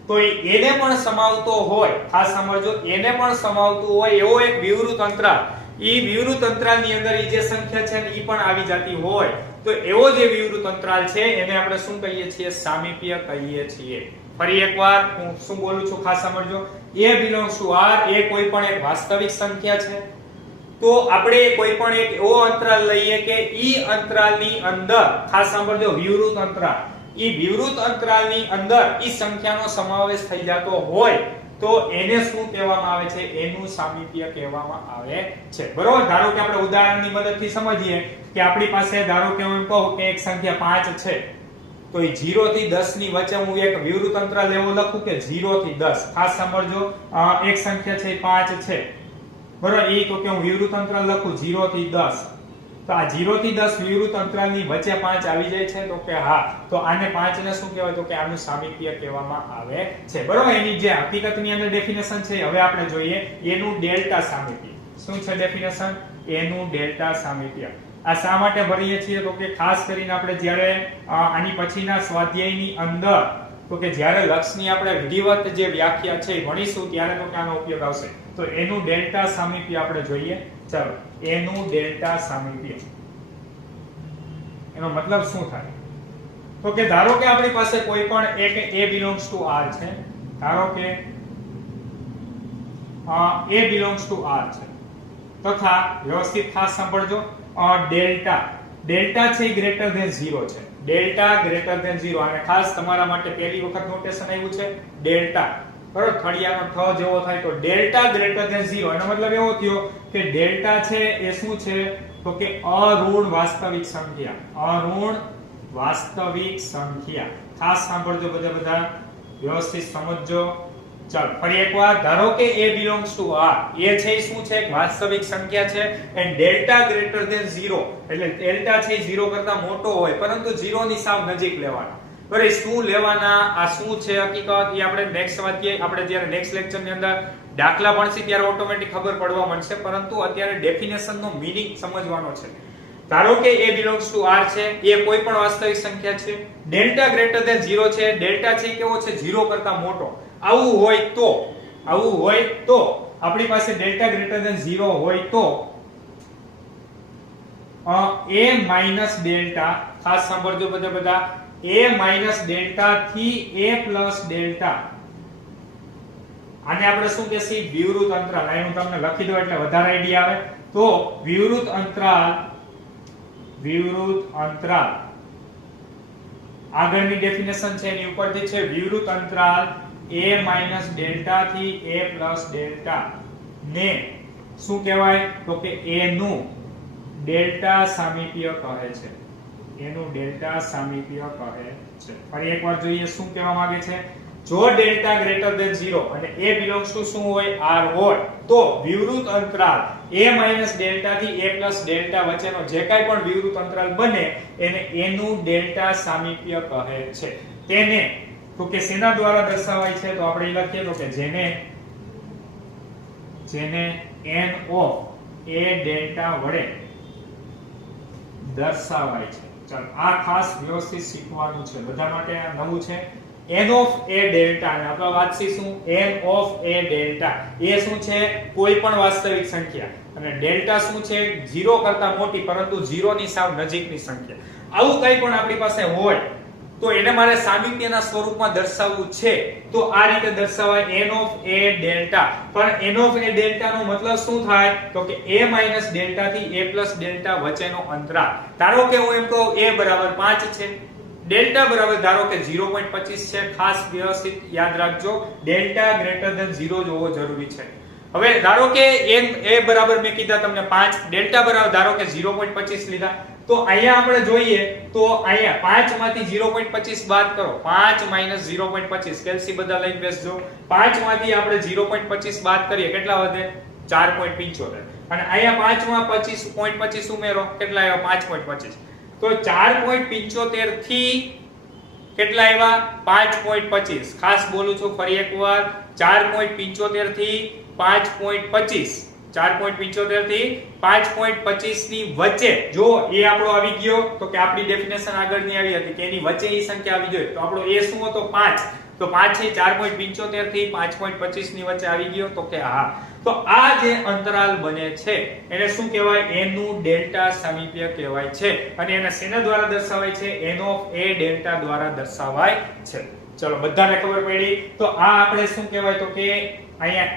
તો એને પણ સમાવતો હોય, ખાસ સાંભળજો, એને પણ સમાવતું હોય એવો એક વિવૃત અંતરાલ, ઈ વિવૃત અંતરાલની અંદર ઈ જે સંખ્યા છે ઈ પણ આવી જતી હોય, તો એવો જે વિવૃત અંતરાલ છે એને આપણે શું કહીએ છીએ? સામીપ્ય કહીએ છીએ. ફરી એકવાર હું શું બોલું છું ખાસ સમજો. a belongs to r એ કોઈ પણ એક વાસ્તવિક સંખ્યા છે, તો આપણે કોઈ પણ એક એવો અંતરાલ લઈએ કે ઈ અંતરાલની અંદર, ખાસ સાંભળજો, વિવૃત અંતરાલ, ઈ વિવૃત અંતરાલની અંદર ઈ સંખ્યાનો સમાવેશ થઈ જતો હોય તો એને શું કહેવામાં આવે છે? એનું સામીપ્ય કહેવામાં આવે છે. બરોબર, ધારો કે આપણે ઉદાહરણની મદદથી સમજીએ કે આપણી પાસે ધારો કે હું એમ કહું કે એક સંખ્યા 5 છે, તો એ 0 થી 10 ની વચ્ચે હું એક વિવૃત અંતરાલ એવો લખું કે 0 થી 10. ખાસ સાંભળજો, એક સંખ્યા છે 5 છે બરોબર, એ તો કે હું વિવૃત અંતરાલ લખું 0 થી 10, તો આ 0 થી 10 વિવૃત અંતરાલની વચ્ચે 5 આવી જાય છે, તો કે હા, તો આને 5 ને શું કહેવાય? તો કે આનું સામીપ્ય કહેવામાં આવે છે. બરોબર, એની જે હકીકતની અંદર ડેફિનેશન છે હવે આપણે જોઈએ એનું ડેલ્ટા સામીપ્ય. શું છે ડેફિનેશન? એનું ડેલ્ટા સામીપ્ય. આ શા માટે ભણીએ છીએ? તો કે ખાસ કરીને આપણે જ્યારે આની પછીના સ્વાધ્યાયની અંદર તો કે જ્યારે લક્ષની આપણે વિધિવત જે વ્યાખ્યા છે એ ભણીશું ત્યારે તો કે આનો ઉપયોગ આવશે. તો એનું ડેલ્ટા સામીપ્ય આપણે જોઈએ. ચાલો, એનું ડેલ્ટા સામીપ્ય એનો મતલબ શું થાય? તો કે ધારો કે આપણી પાસે કોઈ પણ એક a belongs to r છે, ધારો કે a belongs to r છે, તથા વ્યવસ્થિત ખાસ સાંભળજો, ડેલ્ટા છે ગ્રેટર ધેન 0 છે. ડેલ્ટા ગ્રેટર ધેન 0, અને ખાસ તમારા માટે પહેલી વખત નોટેશન આવ્યું છે ડેલ્ટા, બરોબર, થળિયાનો ઠ જેવો થાય તો ડેલ્ટા ગ્રેટર ધેન 0. એનો મતલબ એવો થયો કે ડેલ્ટા છે એ શું છે? તો કે અઋણ વાસ્તવિક સંખ્યા. ખાસ સાંભળજો બધા વ્યવસ્થિત સમજજો. ચાલો ફરી એકવાર, ધારો કે a belongs to r, એ છે શું છે? એક વાસ્તવિક સંખ્યા છે, and delta greater than 0, એટલે ડેલ્ટા છે 0 કરતા મોટો હોય પરંતુ 0 ની સાવ નજીક લેવાના. બરાબર, શું લેવાના? આ શું છે હકીકત એ આપણે નેક્સ્ટ સ્વાધ્યાય, આપણે જ્યારે નેક્સ્ટ લેક્ચર ની અંદર દાખલા ભણશી ત્યારે ઓટોમેટિક ખબર પડવા માંડશે, પરંતુ અત્યારે ડેફિનેશન નો મીનિંગ સમજવાનો છે. ધારો કે a belongs to r છે, એ કોઈ પણ વાસ્તવિક સંખ્યા છે, ડેલ્ટા ગ્રેટર ધેન 0 છે, ડેલ્ટા છે કેવો છે? 0 કરતા મોટો. આવું હોય તો આપણી પાસે ડેલ્ટા ગ્રેટર ધેન 0 હોય તો a માઈનસ ડેલ્ટા, ખાસ સાંભળજો બધા, a માઈનસ ડેલ્ટા થી a પ્લસ ડેલ્ટા આને આપણે શું કહેશી? વિવૃત અંતરાલ. અહીં હું તમને લખી દઉં એટલે વધારે આઈડિયા આવે. તો વિવૃત અંતરાલ આગળની ડેફિનેશન છે એની ઉપરથી છે વિવૃત અંતરાલ a ડેલ્ટા થી a ડેલ્ટા ને શું કહેવાય? તો કે a નું ડેલ્ટા સામીપ્ય કહે છે. એનું ડેલ્ટા સામીપ્ય કહે છે. ફરી એકવાર જોઈએ શું કહેવા માંગે છે. જો ડેલ્ટા ગ્રેટર ધેન 0 અને a બિલોંગ્સ ટુ શું હોય? r હોય, તો વિવૃત અંતરાલ a ડેલ્ટા થી a ડેલ્ટા વચ્ચેનો જે કાંઈ પણ વિવૃત અંતરાલ બને એને a નું ડેલ્ટા સામીપ્ય કહે છે. તેને તો કે શેના દ્વારા દર્શાવાય છે? તો આપણે લખીએ તો કે જેને n ઓફ a ડેલ્ટા વડે દર્શાવાય છે. ચાલો આ ખાસ વ્યવસ્થિત શીખવાનું છે બધા માટે. આ નવું છે. n ઓફ a ડેલ્ટા ને આપણે વાત કરીશું n ઓફ a ડેલ્ટા. એ શું છે? કોઈ પણ વાસ્તવિક સંખ્યા, અને ડેલ્ટા શું છે? 0 કરતા મોટી પરંતુ 0 ની સાવ નજીકની સંખ્યા. આવું કંઈ પણ આપણી પાસે હોય તો એને મારે સામીપ્યના સ્વરૂપમાં દર્શાવવું છે તો આ રીતે દર્શાવાય n ઓફ a ડેલ્ટા. પણ n ઓફ a ડેલ્ટા નો મતલબ શું થાય? તો કે a ડેલ્ટા થી a ડેલ્ટા વચ્ચેનો અંતરાલ. ધારો કે હું એમ કહું a બરાબર 5 છે, ડેલ્ટા બરાબર ધારો કે 0.25 છે. ખાસ વ્યવસ્થિત યાદ રાખજો, ડેલ્ટા ગ્રેટર ધેન 0 જ હોવો જરૂરી છે. હવે ધારો કે a બરાબર મેં કીધા તમને 5, ડેલ્ટા બરાબર ધારો કે 0.25 લીધા. તો અહીંયા આપણે જોઈએ તો અહીંયા 5 માંથી 0.25 બાદ કરો. 5 - 0.25 કેલ્સી બધા લઈને બેસજો. 5 માંથી આપણે 0.25 બાદ કરીએ કેટલા વધે? 4.75. અને અહીંયા 5 માં 25.25 ઉમેરો કેટલા આવ્યા? 5.25. તો 4.75 થી કેટલા આવ્યા? 5.25. ખાસ બોલું છું ફરી એકવાર, 4.75 થી 5.25. 4.75 થી 5.25 ની વચ્ચે જો a આપણો આવી ગયો તો કે આપણી ડેફિનેશન આગળની આવી હતી કે એની વચ્ચે એ સંખ્યા આવી જોઈએ તો આપણો a શું હતો? 5. તો 5 છે 4.75 થી 5.25 ની વચ્ચે આવી ગયો તો કે હા. તો આ જે અંતરાલ બને છે એને શું કહેવાય? a નું ડેલ્ટા સામીપ્ય કહેવાય છે. અને એને શેના દ્વારા દર્શાવાય છે? n ઓફ a ડેલ્ટા દ્વારા દર્શાવાય છે. ચલો બધાને ખબર પડી. તો આ આપણે શું કહેવાય? તો કે અહીંયા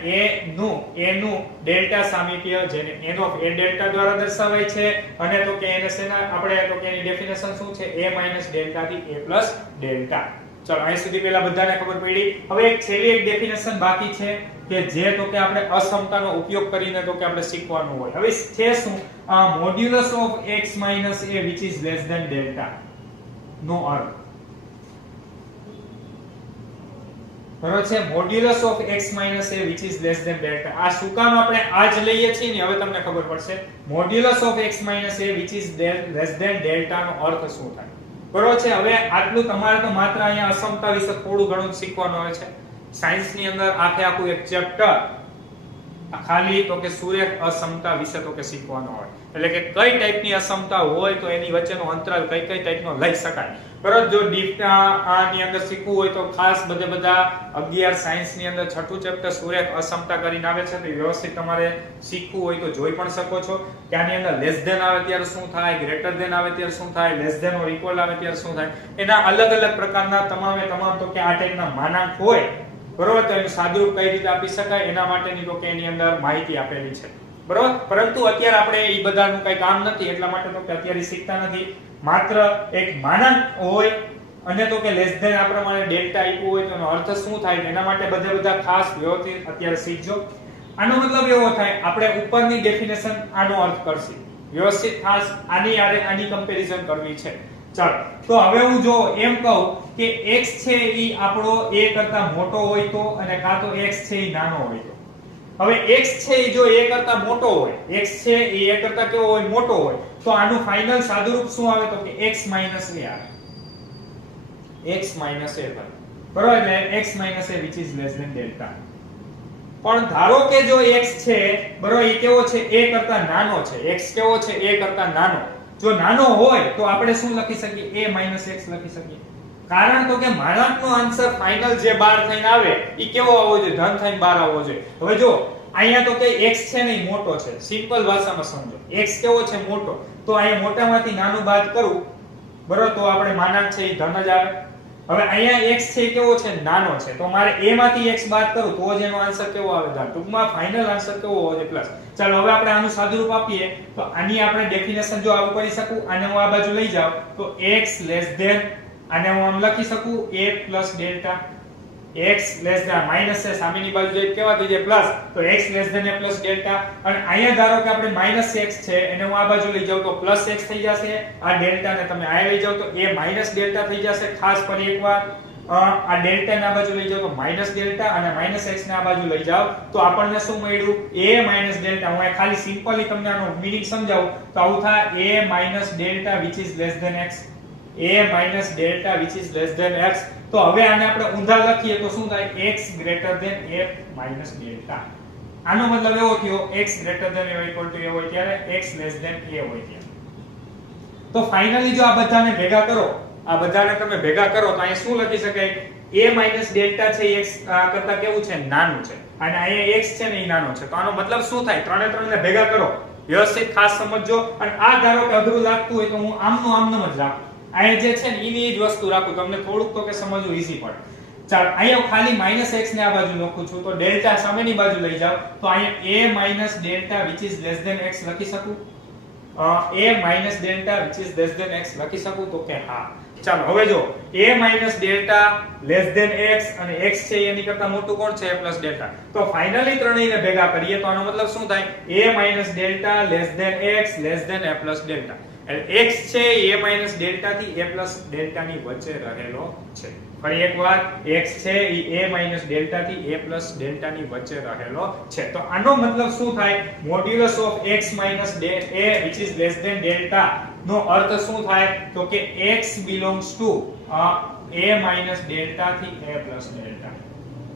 a નું ડેલ્ટા સામીપ્ય જેને n ઓફ a ડેલ્ટા દ્વારા દર્શાવાય છે. અને તો કે એને શેના આપણે તો કે એની ડેફિનેશન શું છે? a ડેલ્ટા થી a ડેલ્ટા. ચલો અહીં સુધી પહેલા બધાને ખબર પડી. હવે એક છેલ્લી એક ડેફિનેશન બાકી છે કે જે તો કે આપણે અસમતાનો ઉપયોગ કરીને તો કે આપણે શીખવાનું હોય. હવે છે શું? Modulus of x a which is less than delta નો અર્થ બરોબર છે. Modulus of x a which is less than delta. આ શું કામ આપણે આ જ લઈએ છીએ ને હવે તમને ખબર પડશે. Modulus of x a which is less than delta નો અર્થ શું થાય? બરોબર છે. હવે આટલું તમારે તો માત્ર અહીંયા અસમતા વિશે થોડું ઘણું શીખવાનું હોય છે. સાયન્સ ની અંદર આખું એક ચેપ્ટર ખાલી તો કે સુરેખ અસમતા વિશે તો કે શીખવાનો હોય. એટલે કે કઈ ટાઈપની અસમતા હોય તો એની વચ્ચેનો અંતરાલ કઈ ટાઈપનો લઈ શકાય. બરોબર. જો ડીપ આની અંદર શીખવું હોય તો ખાસ બધા 11 સાયન્સ ની અંદર છઠ્ઠું ચેપ્ટર સુરેખ અસમતા કરીને આવે છે. તો વ્યવસ્થિત તમારે શીખવું હોય તો જોઈ પણ શકો છો કે આની અંદર લેસ ધેન આવે ત્યારે શું થાય, ગ્રેટર ધેન આવે ત્યારે શું થાય, લેસ ધેન ઓર ઇક્વલ આવે ત્યારે શું થાય. એના અલગ પ્રકારના તમામ તો કે આ ટાઈપના માનાંક હોય. બરોબર. તો એનું સાદુરૂપ કઈ રીતે આપી શકાય એના માટેની તો કે એની અંદર માહિતી આપેલી છે. બરોબર. પરંતુ અત્યારે આપણે એ બધાનું કઈ કામ નથી એટલા માટે તો કે અત્યારે શીખતા નથી. માત્ર એક માનાંક હોય અને તો કે લેસ ધેન આ પ્રમાણે ડેલ્ટા આપ્યું હોય તો એનો અર્થ શું થાય એના માટે બધા ખાસ વ્યવસ્થિત અત્યારે શીખજો. આનો મતલબ એવો થાય આપણે ઉપરની ડેફિનેશન આનો અર્થ કરશે વ્યવસ્થિત. ખાસ આની કમ્પેરિઝન કરવી છે. ચાલો તો હવે હું જો એમ કહું કે x છે ઈ આપણો a કરતા મોટો હોય તો અને કાં તો x છે ઈ નાનો હોય તો. હવે x છે ઈ જો a કરતા મોટો હોય, x છે ઈ a કરતા કેવો હોય? મોટો હોય. તો આનું ફાઇનલ સાદુરૂપ શું આવે? તો કે x - a આવે. x - a થાય. બરોબર. એટલે x - a which is less than delta. પણ ધારો કે જો x છે બરોબર ઈ કેવો છે? a કરતા નાનો છે. x કેવો છે? a કરતા નાનો. જો નાનો હોય તો આપણે શું લખી શકીએ? a - x લખી શકીએ. કારણ તો કે માનાંકનો આન્સર ફાઇનલ જે 12 થઈને આવે ઈ કેવો આવવો જોઈએ? ધન થઈને 12 આવવો જોઈએ. હવે જો અહીંયા તો કે x છે ને ઈ મોટો છે. સિમ્પલ ભાષામાં સમજો. x કેવો છે? મોટો. તો અહીંયા મોટામાંથી નાનું બાદ કરું બરોબર તો આપણે માનાંક છે ઈ ધન જ આવે. હવે અહીંયા x છે કેવો છે નાનો છે તો મારે a માંથી x બાદ કરું તો જ એનો આન્સર કેવો આવે ટૂંકમાં ફાઇનલ આન્સર કેવો હોવો જોઈએ પ્લસ ચાલો હવે આપણે આનું સાદુરૂપ આપીએ તો આની આપણે ડેફિનેશન જો આવું કરી શકું આને હું આ બાજુ લઈ જાઉં તો x લેસ ધેન આને હું આમ લખી શકું a plus delta x less than minus છે સામેની બાજુ જે કેવા થઈ જાય પ્લસ તો x less than a plus delta અને અહીંયા ધારો કે આપણે માઈનસ x છે એને હું આ બાજુ લઈ જાઉં તો પ્લસ x થઈ જશે આ ડેલ્ટા ને તમે અહીંયા લઈ જાવ તો a માઈનસ ડેલ્ટા થઈ જશે ખાસ ફરી એકવાર આ ડેલ્ટા ના બાજુ લઈ જાવ તો માઈનસ ડેલ્ટા અને માઈનસ x ના બાજુ લઈ જાવ તો આપણને શું મળ્યું a માઈનસ ડેલ્ટા હું ખાલી સિમ્પલી તમને આનો મીનિંગ સમજાવું તો આવું થાય a minus delta which is less than x a minus delta which is less than x તો હવે આને આપણે ઊંધા લખીએ તો શું થાય x greater than a minus delta આનો મતલબ એવો થયો x greater than a equal to a હોય ત્યારે x લેસ ધેન a હોય ત્યારે તો ફાઇનલી જો આ બધાને ભેગા કરો આ બધાને તમે ભેગા કરો તો અહીં શું લખી શકાય a માઈનસ ડેલ્ટા છે x કરતા કેવું છે નાનું છે અને અહીંયા x છે ને એ નાનો છે તો આનો મતલબ શું થાય ત્રણે ત્રણને ભેગા કરો વ્યવસ્થિત ખાસ સમજજો અને આ ધારો કે અઘરું લાગતું હોય તો હું આમનું આમનું જ રાખું અહીંયા જે છે ને એની જ વસ્તુ રાખું તમને થોડુંક તો કે સમજવું ઈઝી પડે ચાલો અહીંયા ખાલી માઈનસ x ને આ બાજુ લખું છું તો ડેલ્ટા સામેની બાજુ લઈ જાવ તો અહીંયા a minus delta which is less than x લખી શકું a minus delta which is less than x લખી શકું તો કે હા ચાલો હવે જો a minus delta less than x અને x છે એની કરતા મોટું કોણ છે a પ્લસ ડેલ્ટા તો ફાઇનલી ત્રણેયને ભેગા કરીએ તો આનો મતલબ શું થાય a minus delta less than x less than a plus delta એટલે x છે a માઈનસ ડેલ્ટા થી a પ્લસ ડેલ્ટા ની વચ્ચે રહેલો છે ફરી એકવાર x છે એ a માઈનસ ડેલ્ટા થી a પ્લસ ડેલ્ટા ની વચ્ચે રહેલો છે તો આનો મતલબ શું થાય modulus of x minus a which is less than delta નો અર્થ શું થાય તો કે x belongs to a minus delta થી a પ્લસ ડેલ્ટા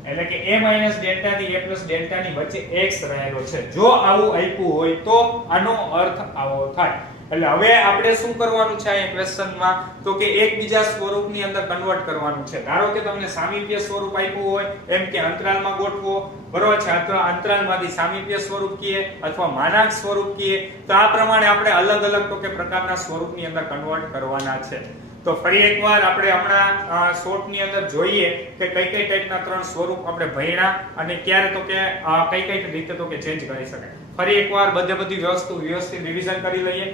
એટલે કે a માઈનસ ડેલ્ટા થી a પ્લસ ડેલ્ટા ની વચ્ચે x રહેલો છે જો આવું આપ્યું હોય તો આનો અર્થ આવો થાય એટલે હવે આપણે શું કરવાનું છે આ ક્વેશ્ચનમાં તો કે એકબીજા સ્વરૂપની અંદર કન્વર્ટ કરવાનું છે ધારો કે તમને સામીપ્ય સ્વરૂપ આપ્યું હોય એમ કે અંતરાલમાં ગોઠવો બરોબર છે અથવા અંતરાલમાંથી સામીપ્ય સ્વરૂપ કીએ અથવા માનાંક સ્વરૂપ કીએ તો આ પ્રમાણે આપણે અલગ અલગ તો કે પ્રકારના સ્વરૂપની અંદર કન્વર્ટ કરવાના છે તો ફરી એકવાર આપણે હમણાં શોર્ટની અંદર જોઈએ કે કઈ કઈ ટાઈપના ત્રણ સ્વરૂપ આપણે ભણ્યા અને ક્યારે તો કે કઈ રીતે તો કે ચેન્જ કરી શકાય ફરી એકવાર બધી વસ્તુ વ્યવસ્થિત રિવિઝન કરી લઈએ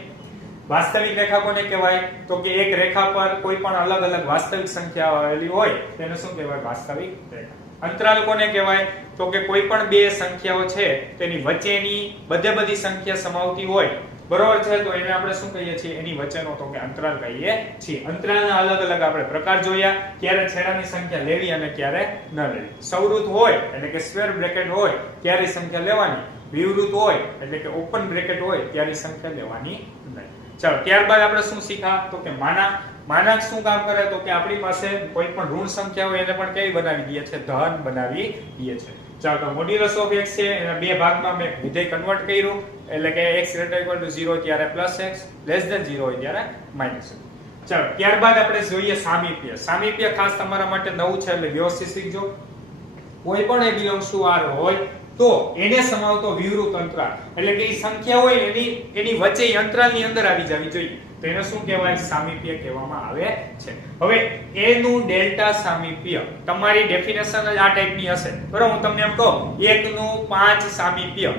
વાસ્તવિક રેખા કોને કહેવાય તો કે એક રેખા પર કોઈ પણ અલગ અલગ વાસ્તવિક સંખ્યા આવેલી હોય તેને શું કહેવાય વાસ્તવિક રેખા અંતરાલ કોને કહેવાય તો કે કોઈ પણ બે સંખ્યાઓ છે તેની વચ્ચેની બધી સંખ્યા સમાવતી હોય બરોબર છે તો એને આપણે શું કહીએ છીએ એની વચ્ચેનો તો કે અંતરાલ કહીએ છીએ અંતરાલના અલગ અલગ આપણે પ્રકાર જોયા ક્યારે છેડાની સંખ્યા લેવી અને ક્યારે ન લેવી સવૃત હોય એટલે કે સ્ક્વેર બ્રેકેટ હોય ત્યારે સંખ્યા લેવાની વિવૃત હોય એટલે કે ઓપન બ્રેકેટ હોય ત્યારે સંખ્યા લેવાની નહીં ચાલો ત્યારબાદ આપણે શું શીખ્યા તો કે માનાંક શું કામ કરે તો કે આપણી પાસે કોઈ પણ ઋણ સંખ્યા હોય એને પણ કેવી બનાવી દઈએ છે ધન બનાવી દઈએ છે ચાલો તો મોડ્યુલસ ઓફ x છે એના બે ભાગમાં મેં વિધેય કન્વર્ટ કર્યું એટલે કે x > 0 ત્યારે +x <0 હોય ત્યારે -x ચાલો ત્યારબાદ આપણે જોઈએ સામીપ્ય ખાસ તમારા માટે નવું છે એટલે વ્યવસ્થિત શીખજો કોઈ પણ a belongs to R હોય તો એને સમાવતો વિવૃત અંતરાલ એટલે કે એ સંખ્યા હોય એની વચ્ચે અંતરાલની અંદર આવી જવી જોઈએ તો એને શું કહેવાય સામીપ્ય કહેવામાં આવે છે હવે a નું ડેલ્ટા સામીપ્ય તમારી ડેફિનેશન જ આ ટાઈપની હશે બરાબર હું તમને એમ કહું 1 નું 5 સામીપ્ય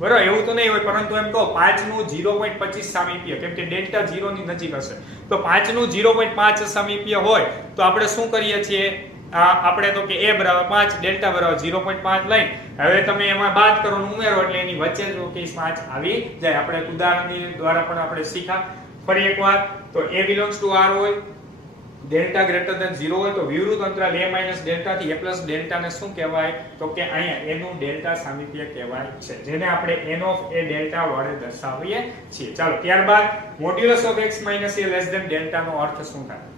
બરાબર એવું તો નહીં હોય પરંતુ એમ કહો 5 નું 0.25 સામીપ્ય કેમ કે ડેલ્ટા 0 ની નજીક હશે તો 5 નું 0.5 સામીપ્ય હોય તો આપણે શું કરીએ છીએ આપણે તો કે a બરાબર 5 ડેલ્ટા બરાબર 0.5 લઈ હવે તમે એમાં બાદ કરો ને ઉમેરો એટલે એની વચ્ચે જો કે 5 આવી જાય આપણે ઉદાહરણની દ્વારા પણ આપણે શીખ્યા ફરી એકવાર તો a belongs to R હોય ડેલ્ટા ગ્રેટર ધેન 0 હોય તો વિવૃત અંતરાલ a - ડેલ્ટા થી a + ડેલ્ટા ને શું કહેવાય તો કે અહીંયા a નું ડેલ્ટા સામીપ્ય કહેવાય છે જેને આપણે n of a ડેલ્ટા વડે દર્શાવીએ છીએ ચાલો ત્યારબાદ modulus of x - a less than delta નો અર્થ શું થાય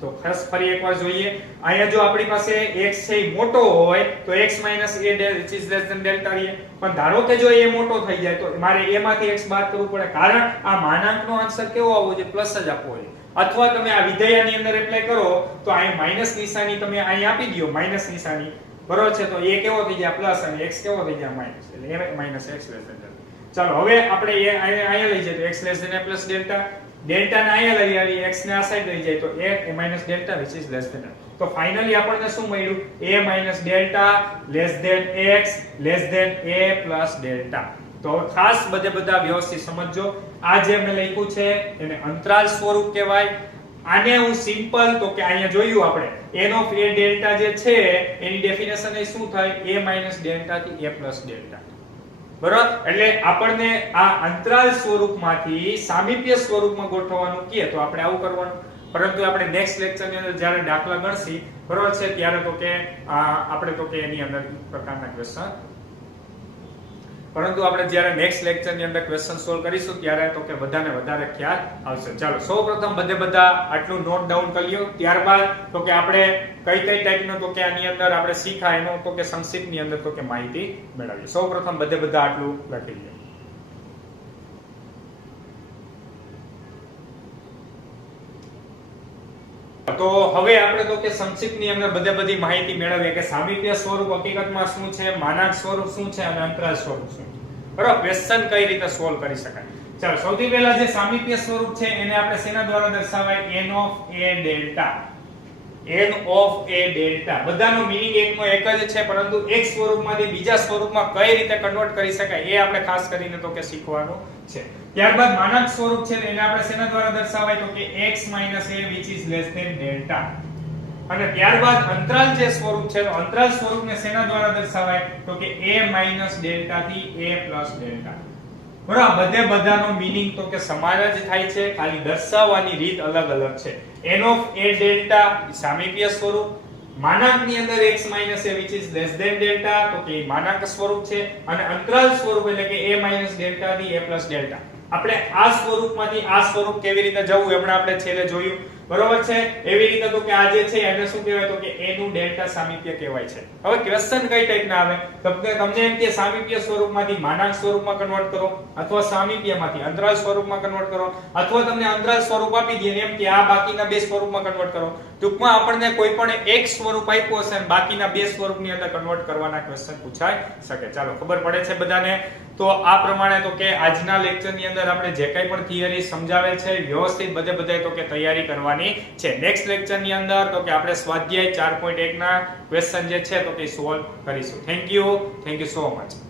તો ખાસ ફરી એકવાર જોઈએ અહીંયા જો આપણી પાસે x છે એ મોટો હોય તો x - a which is less than delta લઈએ પણ ધારો કે જો a મોટો થઈ જાય તો મારે a માંથી x બાદ કરવું પડે કારણ આ માનાંકનો આન્સર કેવો આવવો જોઈએ પ્લસ જ આપવો જોઈએ અથવા તમે આ વિધેયની અંદર એપ્લાય કરો તો અહીં માઈનસ નિશાની તમે અહીં આપી દો માઈનસ નિશાની બરોબર છે તો a કેવો થઈ જાય પ્લસ અને x કેવો થઈ જાય માઈનસ એટલે a - x less than delta ચાલો હવે આપણે અહીંયા લઈ જઈએ તો x less than a plus delta delta ને અહીંયા લઈ આવી x ને આ સાઈડ લઈ જાય તો a - delta which is less than તો ફાઇનલી આપણને શું મળ્યું? a minus delta less than x less than a plus delta. તો ખાસ બધા વ્યવસ્થિત સમજજો. આ જે મેં લખ્યું છે એને અંતરાલ સ્વરૂપ કહેવાય. આને હું સિમ્પલ તો કે અહીંયા જોયું આપણે n ઓફ a ડેલ્ટા જે છે એની ડેફિનેશન એ શું થાય? a માઈનસ ડેલ્ટા થી a પ્લસ ડેલ્ટા. બરાબર? એટલે આપણને આ અંતરાલ સ્વરૂપમાંથી સામીપ્ય સ્વરૂપમાં ગોઠવવાનું કહે તો આપણે આવું કરવાનું. પરંતુ આપણે નેક્સ્ટ લેક્ચર ની અંદર જ્યારે દાખલા ગણશી બરોબર છે ત્યારે તો કે આપણે તો કે એની અંદર પ્રકારના ક્વેશ્ચન, પરંતુ આપણે જ્યારે નેક્સ્ટ લેક્ચર ની અંદર ક્વેશ્ચન સોલ્વ કરીશું ત્યારે તો કે વધારે ખ્યાલ આવશે. ચાલો સૌપ્રથમ બધા આટલું નોટ ડાઉન કરી લ્યો. ત્યારબાદ તો કે આપણે કઈ ટાઈપનો તો કે આની અંદર આપણે શીખા એનો તો કે સંક્ષિપ્તની અંદર તો કે માહિતી મેળવીએ. સૌપ્રથમ બધા આટલું લખી લ્યો. તો હવે આપણે તો કે સંક્ષિપ્તની અંદર બધી માહિતી મેળવીએ કે સામીપ્ય સ્વરૂપ હકીકતમાં શું છે, માનાંક સ્વરૂપ શું છે અને અંતરાલ સ્વરૂપ શું છે. બરાબર? ક્વેશ્ચન કઈ રીતે સોલ્વ કરી શકાય. ચાલો સૌથી પહેલા જે સામીપ્ય સ્વરૂપ છે એને આપણે શેના દ્વારા દર્શાવાય? n of a delta. n of a delta બધાનો મીનિંગ એકનો એક જ છે, પરંતુ એક સ્વરૂપમાંથી બીજા સ્વરૂપમાં કઈ રીતે કન્વર્ટ કરી શકાય એ આપણે ખાસ કરીને તો કે શીખવાનું છે. ત્યારબાદ માનાંક સ્વરૂપ છે એને આપણે શેના દ્વારા દર્શાવાય? તો કે x - a which is less than delta. અને ત્યારબાદ અંતરાલ જે સ્વરૂપ છે તો અંતરાલ સ્વરૂપને શેના દ્વારા દર્શાવાય? તો કે a માઈનસ ડેલ્ટા થી a પ્લસ ડેલ્ટા. બરાબર? બધાનો મીનિંગ તો કે સમાન જ થાય છે, ખાલી દર્શાવવાની રીત અલગ છે. n ઓફ a ડેલ્ટા સામીપ્ય સ્વરૂપ, માનાંકની અંદર x - a which is less than delta તો કે માનાંક સ્વરૂપ છે, અને અંતરાલ સ્વરૂપ એટલે કે a માઈનસ ડેલ્ટા થી a પ્લસ ડેલ્ટા. આપણે આ સ્વરૂપમાંથી આ સ્વરૂપ કેવી રીતે જવું એમણે આપણે છેલ્લે જોયું. બરોબર છે? એવી રીતે તો કે આ જે છે એને શું કહેવાય? તો કે a નું ડેલ્ટા સામીપ્ય કહેવાય છે. હવે ક્વેશ્ચન કઈ ટાઈપના આવે? તમને એમ કે સામીપ્ય સ્વરૂપમાંથી માનાંક સ્વરૂપમાં કન્વર્ટ કરો, અથવા સામીપ્યમાંથી અંતરાલ સ્વરૂપમાં કન્વર્ટ કરો, અથવા તમને અંતરાલ સ્વરૂપ આપી દે એમ કે આ બાકીના બે સ્વરૂપમાં કન્વર્ટ કરો. ટૂંકમાં આપણને કોઈ પણ એક સ્વરૂપ આપ્યું હશે અને બાકીના બે સ્વરૂપની અંદર કન્વર્ટ કરવાના ક્વેશ્ચન પૂછાઈ શકે. ચાલો ખબર પડે છે બધાને? તો આ પ્રમાણે તો કે આજના લેક્ચરની અંદર આપણે જે કંઈ પણ થિયરી સમજાવેલ છે વ્યવસ્થિત બધે તો કે તૈયારી કરવાની છે. નેક્સ્ટ લેક્ચરની અંદર તો કે આપણે સ્વાધ્યાય 4.1 ના ક્વેશ્ચન જે છે તો કે સોલ્વ કરીશું. Thank you so much.